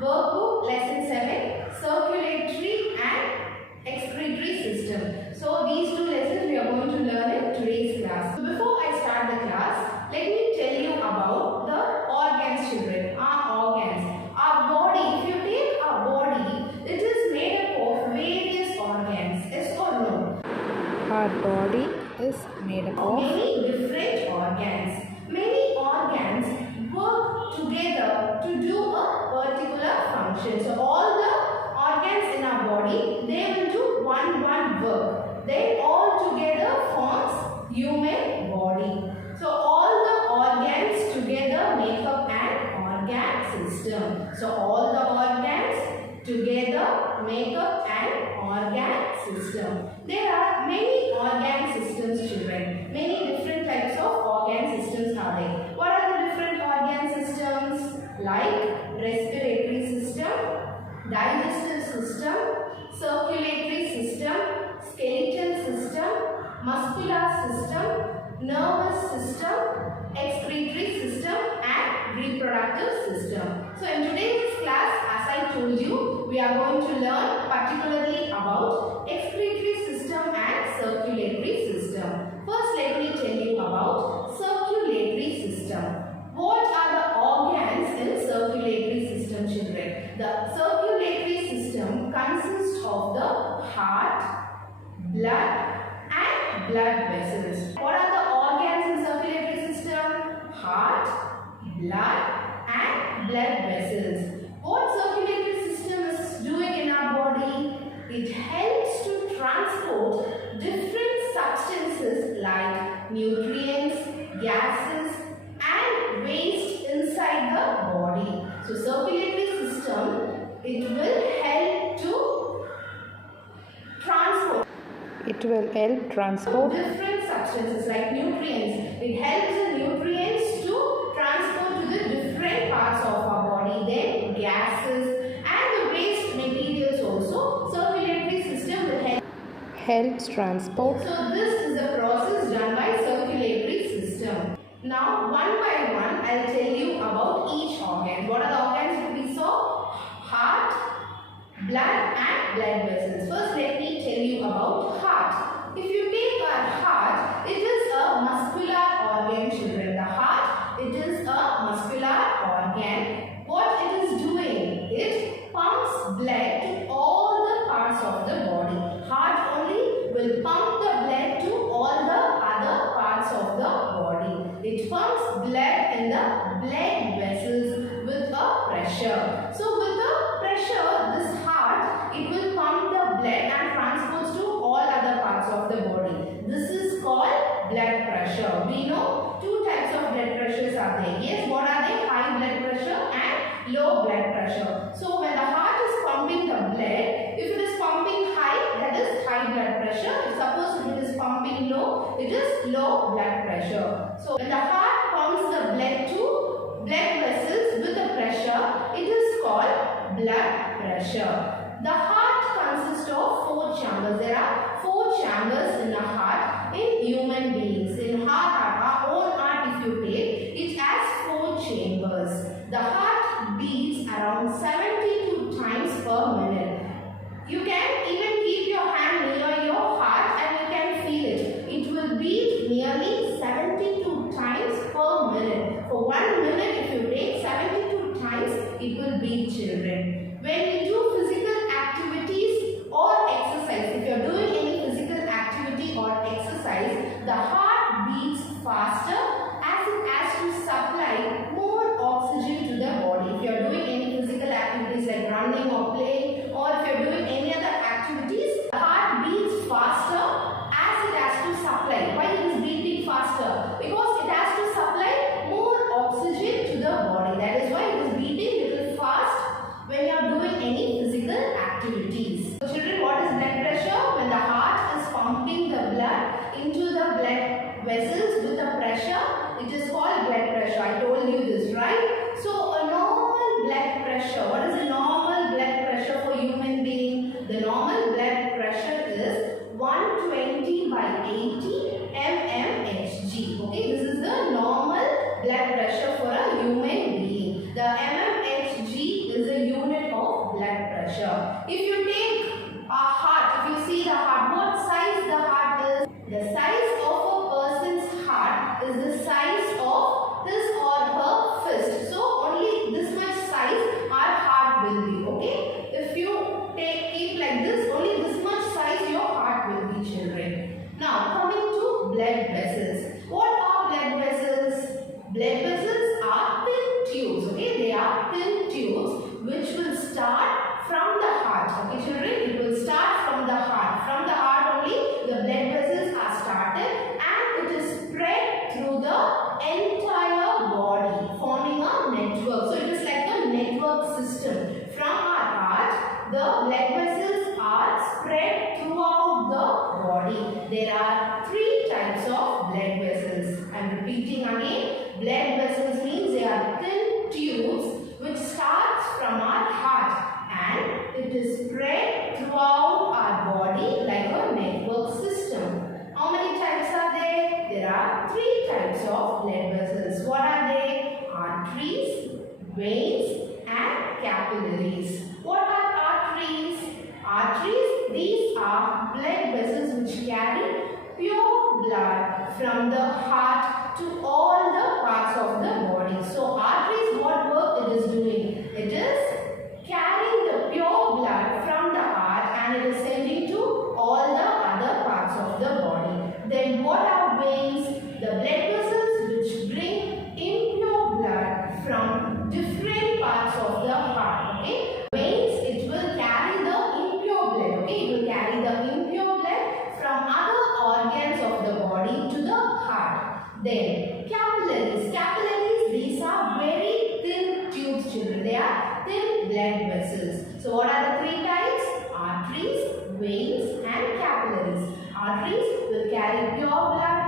Workbook Lesson 7, Circulatory and Excretory System. So these two lessons we are going to learn in today's class. So before I start the class, let me tell you about the organs, children. Our organs. Our body, if you take our body, it is made up of various organs. Yes or no? Our body is made up of many different organs. Many organs work together to do a particular function. So all the organs in our body, they will do one work. Then all together forms human body. So all the organs together make up an organ system. So all the organs together make up an organ system. There are many organ systems, children. Many different types of organ systems are there. What are the different organ systems? Like respiratory system, digestive system, circulatory system, skeletal system, muscular system, nervous system, excretory system and reproductive system. So in today's class, as I told you, we are going to learn particularly about excretory system and circulatory system. First, let me tell you about circulatory system. What are the organs in circulatory system, children? The circulatory system consists of the heart, blood and blood vessels. What are the organs in circulatory system? Heart, blood and blood vessels. What circulatory system is doing in our body? It helps to transport different substances like nutrients, gases and waste inside the body. So circulatory system, it will help to transport. It will help transport different substances like nutrients. It helps the nutrients to transport to the different parts of our body. Then gases and the waste materials also. Circulatory system will helps transport. So this is a process done by circulatory system. Now one by one I will tell you about each organ. What are the organs that we saw? Heart, blood and blood vessels. First let me tell you about heart. If you take our heart, it is a muscular organ, children. The heart, it is a muscular organ. What it is doing? It pumps blood to all the parts of the body. Heart only will pump the blood to all the other parts of the body. It pumps blood in the blood vessels with a pressure. So with the pressure, this heart, it will pump the blood and transports to all other parts of the body. This is called blood pressure. We know two types of blood pressures are there. Yes, what are they? High blood pressure and low blood pressure. So when the heart is pumping the blood, if it is pumping high, that is high blood pressure. If suppose if it is pumping low, it is low blood pressure. So when the heart pumps the blood to blood vessels with a pressure, it is called blood pressure. The heart consists of 4 chambers. There are 4 chambers in the heart in human beings. In our own heart if you take, it has 4 chambers. The heart beats around 72 times per minute. You can even keep your hand near your heart and you can feel it. It will beat nearly 72 times per minute. For 1 minute if you take 72 times, it will beat, children. When you do physical activities or exercise, if you are doing any physical activity or exercise, the heart beats faster as it has to supply more oxygen to the body. If you are doing any physical activities like running or playing, or if you are doing any other activities, the heart beats faster as it has to supply. Why it is beating faster? Because it has to supply more oxygen to the body. That is why it is beating little fast when you are doing any physical activities. So children, what is blood pressure? When the heart is pumping the blood into the blood vessels with a pressure, it is called blood pressure. I told you this, right? So a normal blood pressure, what is a normal blood pressure the blood vessels are spread throughout the body. There are three types of blood vessels. I am repeating again. Blood vessels means they are thin tubes which starts from our heart and it is spread throughout our body like a network system. How many types are there? There are three types of blood vessels. What are they? Arteries, veins and capillaries. What are arteries? Arteries, these are blood vessels which carry pure blood from the heart to all the parts of the body. So arteries, what work it is doing? It is carrying the pure blood from the heart and it is sending to all the other parts of the body. Then what are veins? The blood vessels which bring impure blood from different parts of the heart. Okay? Veins, it will carry the impure blood. Okay? It will carry the impure blood from other organs of the body to the heart. Then capillaries. Capillaries, these are very thin tubes, children. They are thin blood vessels. So what are the three types? Arteries, veins and capillaries. Arteries will carry pure blood.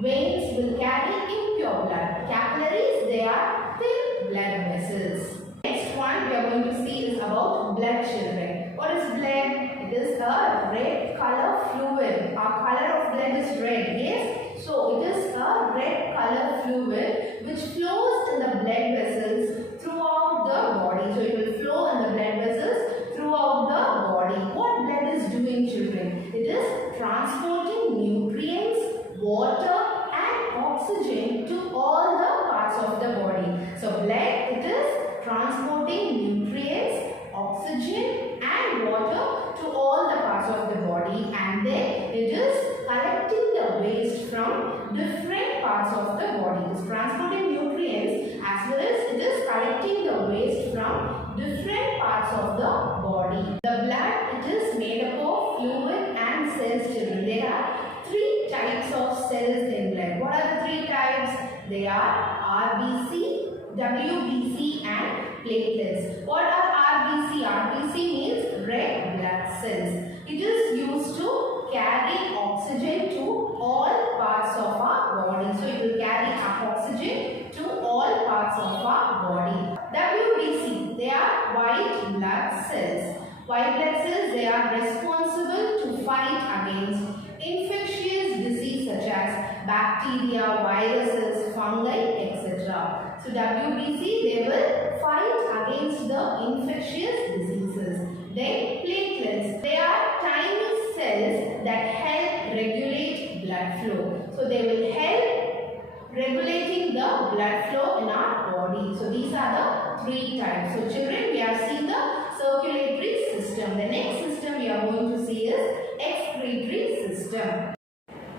Veins will carry impure blood. Capillaries, they are thin blood vessels. Next one we are going to see is about blood, children. What is blood? It is a red color fluid. Our color of blood is red. Yes? So it is a red color fluid which flows in the blood vessels throughout the body. So it will flow in the blood vessels throughout the body. What blood is doing, children? It is transporting nutrients, water and oxygen to all the parts of the body. So blood, it is transporting nutrients, oxygen and water to all the parts of the body, and then it is collecting the waste from different parts of the body. It is transporting nutrients as well as it is collecting the waste from different parts of the body. The blood, it is made up of fluid and cells, children. There are three types of cells in blood. What are the three types? They are RBC, WBC and platelets. What are RBC? RBC means red blood cells. It is used to carry oxygen to all parts of our body. So it will carry oxygen to all parts of our body. WBC, they are white blood cells. White blood cells, they are responsible to fight against infectious disease such as bacteria, viruses, fungi, etc. So WBC, they will fight against the infectious diseases. Then platelets, they are tiny cells that help regulate blood flow. So they will help regulating the blood flow in our body. So these are the three types. So children, we have seen the circulatory system. The next system we are going to see is excretory system.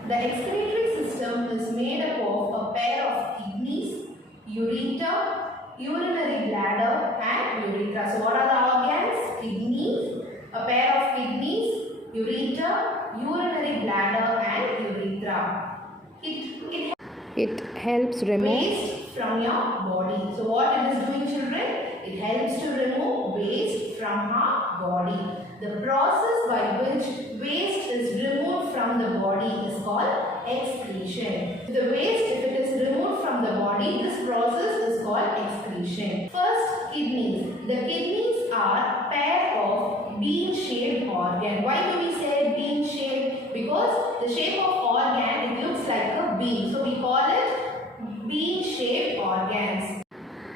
The excretory system is made up of a pair of kidneys, ureter, urinary bladder and urethra. So what are the organs? Kidneys, a pair of kidneys, ureter, urinary bladder and urethra. It helps remove waste from your body. So what it is doing, children? It helps to remove waste from our body. The process by which waste is removed from the body is called excretion. The waste, if it is removed from the body, this process is called excretion. First, kidneys. The kidneys are pair of bean-shaped organ. Why do we say bean-shaped? Because the shape of organ, it looks like a bean. So we call it bean-shaped organs.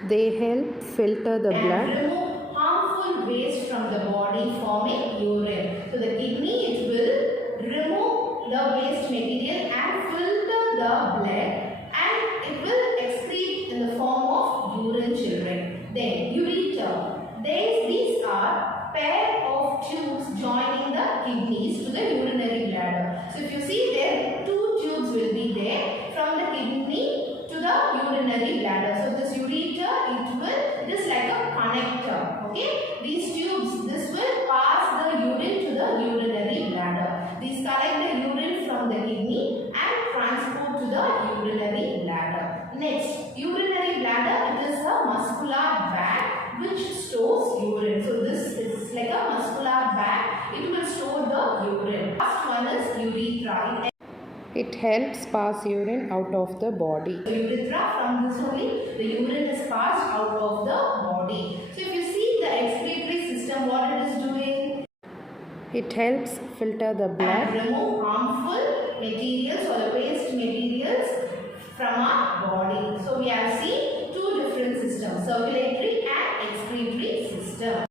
They help filter the blood and remove harmful waste from the body, forming urine. So the kidney, it will remove the waste material and filter the blood, and it will excrete in the form of urine, children. Then ureter. These are pair of tubes joining the kidneys to the urinary bladder. So if you see there, two tubes will be there from the kidney to the urinary bladder. So this ureter, it is like a connector. Okay, these tubes, this will pass the urine to the urinary bladder. These collect the urine from the kidney and transport to the urinary bladder. Next, urinary bladder, it is a muscular bag which stores urine. So this is like a muscular it will store the urine. First one is urethra. It helps pass urine out of the body. The urethra, from this only the urine is passed out of the body. So if you see the excretory system, what it is doing? It helps filter the blood. And remove harmful materials or the waste materials from our body. So we have seen two different systems, circulatory and excretory system.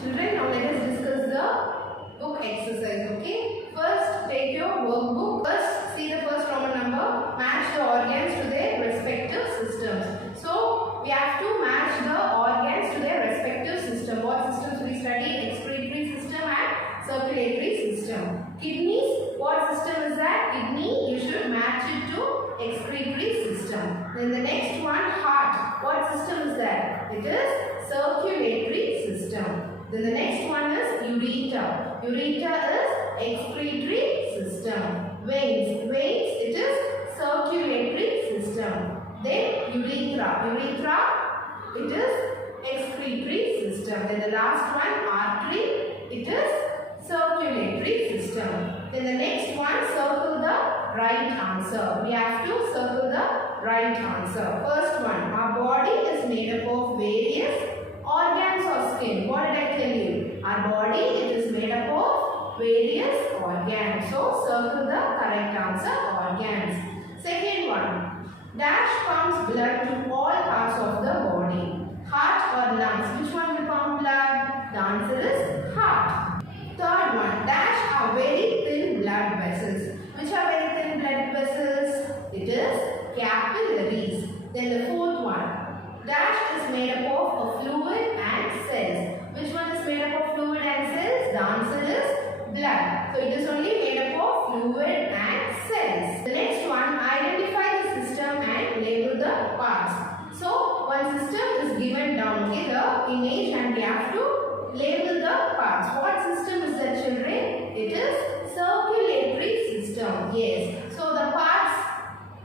Children, now let us discuss the book exercise. Okay. First, take your workbook. First, see the first Roman number. Match the organs to their respective systems. So we have to match the organs to their respective system. What systems we studied? Excretory system and circulatory system. Kidneys, what system is that? Kidney, you should match it to excretory system. Then the next one, heart. What system is that? It is circulatory system. Then the next one is ureter. Ureter is excretory system. Veins. Veins, it is circulatory system. Then urethra. Urethra, it is excretory system. Then the last one, artery, it is circulatory system. Then the next one, circle the right answer. We have to circle the right answer. First one, our body is made up of various organs or skin. What did I tell you? Our body, it is made up of various organs. So circle the correct answer, organs. Second one, dash pumps blood to all parts of the body. Heart or lungs, which one will pump blood? The answer is heart. Third one, dash are very thin blood vessels. Which are very thin blood vessels? It is capillaries. Then the fourth one, dash is made up of a fluid and cells. Which one is made up of fluid and cells? The answer is blood. So it is only made up of fluid and cells. The next one, identify the system and label the parts. So one system is given down, okay, the image, and we have to label the parts. What system is that, children? It is circulatory system. Yes. So the parts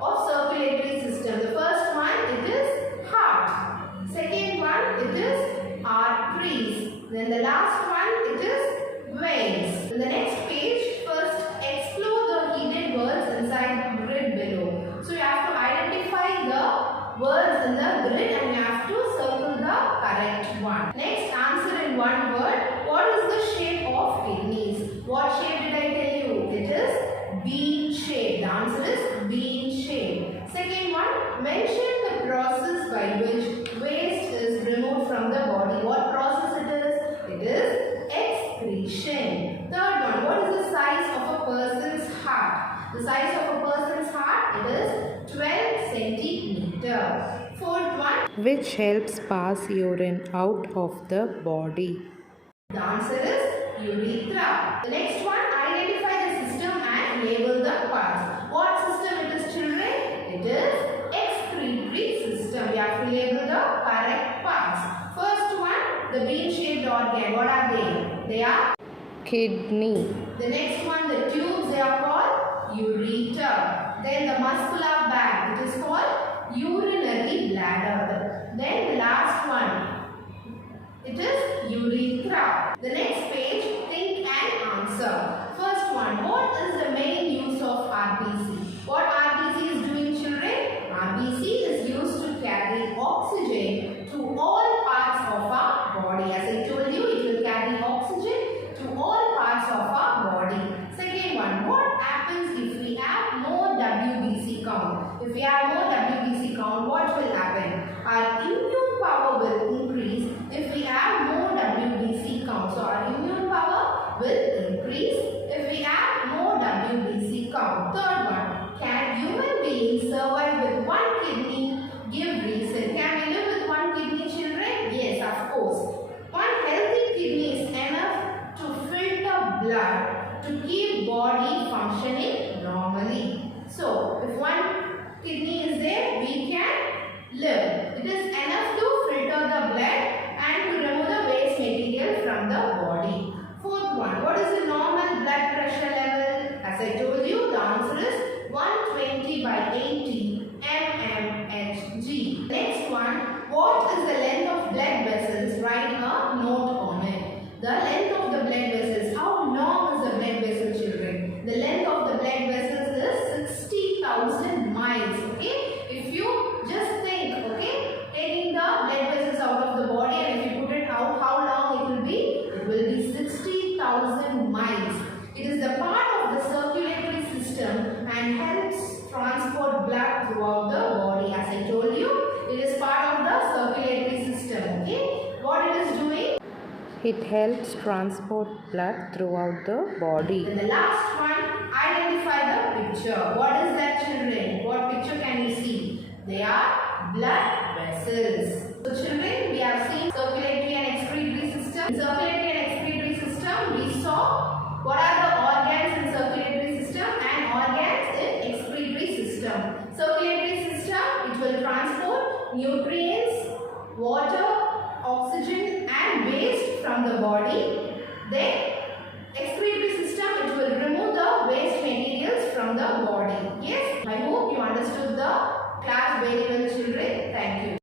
of circulatory system. The first one, it is heart. Second one, it is arteries. Then the last one, it is veins. In the next page, first explore the heated words inside the grid below. So you have to identify the words in the grid and you have to circle the correct one. Next, answer in one word. What is the shape of kidneys? What shape did I tell you? It is bean shape. The answer is bean shape. Second one, mention the process by which waste is removed from the body. What process it is? It is excretion. Third one, what is the size of a person's heart? The size of a person's heart, it is 12 centimeter. Fourth one, Which helps pass urine out of the body. the answer is urethra. The next one, identify the system and label the parts. What system it is, children? It is excretory system. We have to label the correct parts. First one, the bean-shaped organ. What are they? They are Kidney. the next one, the tubes. They are called ureter. Then the muscular bag. It is called urinary bladder. Then the last one, it is urethra. The next page, think and answer. First one, what is the main use of RBC? What RBC is doing, children? RBC is used to carry oxygen to all parts of our body. As I told you, it will carry oxygen to all parts of our body. Second one, what happens if we have more WBC count? If we have more WBC count, what will happen? Our immune power will increase if we have more WBC count. So our immune It helps transport blood throughout the body. Then the last one, identify the picture. What is that, children? What picture can you see? They are blood vessels. So children, we have seen circulatory and excretory system. In circulatory and excretory system, we saw what are the organs in circulatory system and organs in excretory system. Circulatory system, it will transport nutrients, water, oxygen and waste from the body. Then excretory system, it will remove the waste materials from the body. Yes, I hope you understood the class very well, children. Thank you.